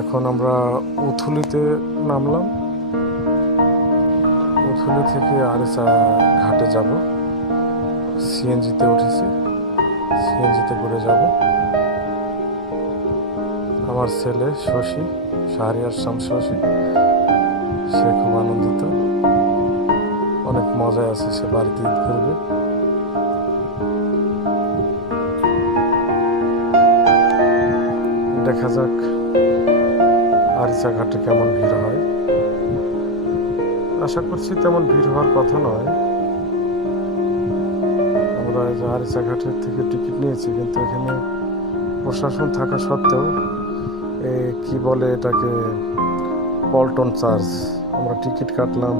এখন আমরা উথুলিতে নামলাম। উথুলি থেকে আরিচা ঘাটে যাব। সিএনজিতে উঠেছি, সিএনজিতে করে যাব। আমার ছেলে শশী, শাহরিয়ার শাম শশী, সে খুব আনন্দিত, অনেক মজায় আছে। সে বাড়িতে ঈদ করবে। দেখা যাক আরিচা ঘাটে কেমন ভিড় হয়। আশা করছি তেমন ভিড় হওয়ার কথা নয়। আমরা আরিচা ঘাটের থেকে টিকিট নিয়েছি, কিন্তু এখানে প্রশাসন থাকা সত্ত্বেও কি বলে এটাকে, পল্টন চার্জ। আমরা টিকিট কাটলাম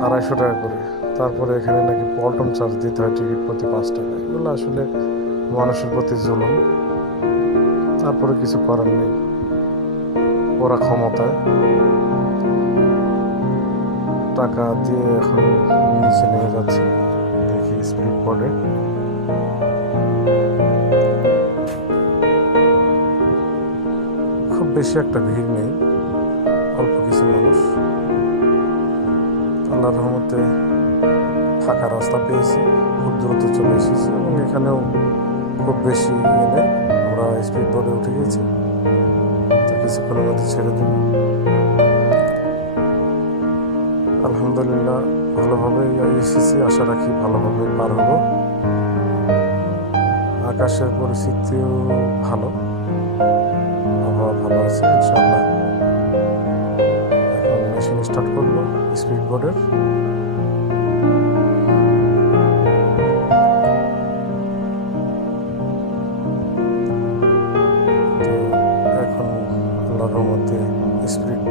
250 টাকা করে, তারপরে এখানে নাকি পল্টন চার্জ দিতে হয় টিকিট প্রতি 5 টাকা। এগুলো আসলে মানুষের প্রতি জুলুম। তারপরে কিছু করার নেই, ওরা ক্ষমতায়। টাকা দিয়ে এখন নিচে নেমে যাচ্ছে। দেখি স্পিড বোর্ডে খুব বেশি একটা ভিড় নেই, অল্প কিছু মানুষ। আল্লাহর রহমতে ফাঁকা রাস্তা পেয়েছি, খুব দ্রুত চলে এসেছি। এবং এখানেও খুব বেশি নেই, আমরা স্পিড বোর্ডে উঠে গেছি, তো কিছুক্ষণের মধ্যে ছেড়ে দেব। আলহামদুলিল্লাহ ভালোভাবেই এসেছি, আশা রাখি ভালোভাবে পার হব। আকাশের পরিস্থিতিও ভালো, আবহাওয়া ভালো আছে ইনশাআল্লাহ। এখন মেশিন স্টার্ট করবো স্পিড বোর্ডের। তো এখন আল্লাহর রহমতে স্পিড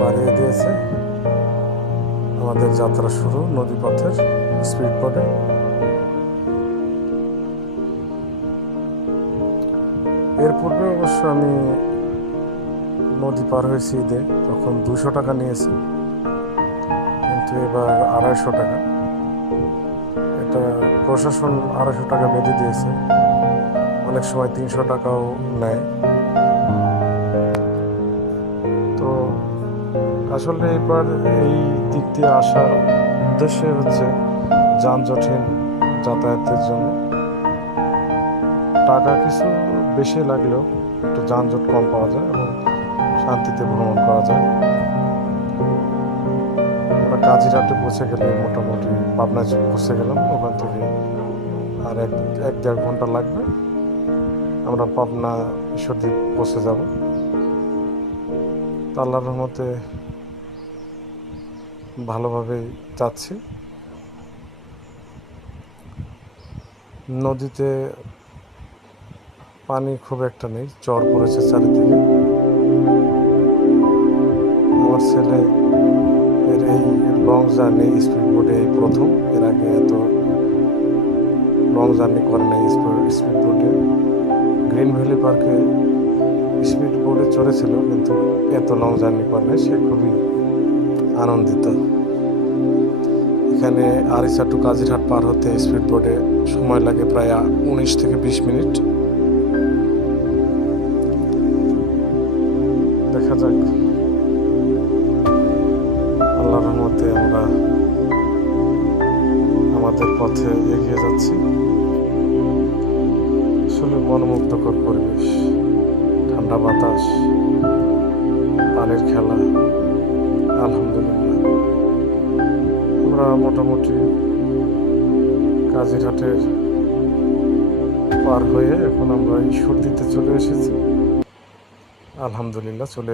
বাড়িয়ে দিয়েছে। আমাদের যাত্রা শুরু নদীপথের স্পিড বোটে। এর পূর্বে অবশ্য আমি নদী পার হয়েছি ঈদে, তখন 200 টাকা নিয়েছি, কিন্তু এবার 250 টাকা। এটা প্রশাসন 250 টাকা বেঁধে দিয়েছে, অনেক সময় 300 টাকাও নেয়। তো আসলে এবার এই দিক দিয়ে আসার উদ্দেশ্য হচ্ছে যানজটহীন যাতায়াতের জন্য। টাকা কিছু বেশি লাগলেও একটু যানজট কম পাওয়া যায় এবং শান্তিতে ভ্রমণ করা যায়। আমরা কাজিরাটে পৌঁছে গেলে মোটামুটি পাবনায় পৌঁছে গেলাম। ওখান থেকে আর 1-1.5 ঘন্টা লাগবে, আমরা পাবনা ঈশ্বরদীপ পৌঁছে যাব। আল্লাহর রহমতে ভালোভাবেই যাচ্ছি। নদীতে পানি খুব একটা নেই, চর পড়েছে চারিদিকে। আমার ছেলে এর এই লং জার্নি স্পিড বোটে এই প্রথম, এর আগে এত লং জার্নি করে নাই স্পিড বোটে। গ্রিন ভ্যালি পার্কে স্পিড বোটে চড়েছিল, কিন্তু এত লং জার্নি করে নাই। সে খুবই আনন্দিত। এখানে আরিচা টু কাজিরহাট পার হতে স্পিড বোটে সময় লাগে প্রায় 19 থেকে 20 মিনিট। দেখা যাক, আল্লাহর রহমতে আমরা আমাদের পথে এগিয়ে যাচ্ছি। আসলে মনোমুগ্ধকর পরিবেশ, ঠান্ডা বাতাস, পানির খেলা। আলহামদুলিল্লাহ আমরা মোটামুটি কাজিরহাটের পার হয়ে এখন আমরা ঈশ্বরদীতে চলে এসেছি। আলহামদুলিল্লাহ চলে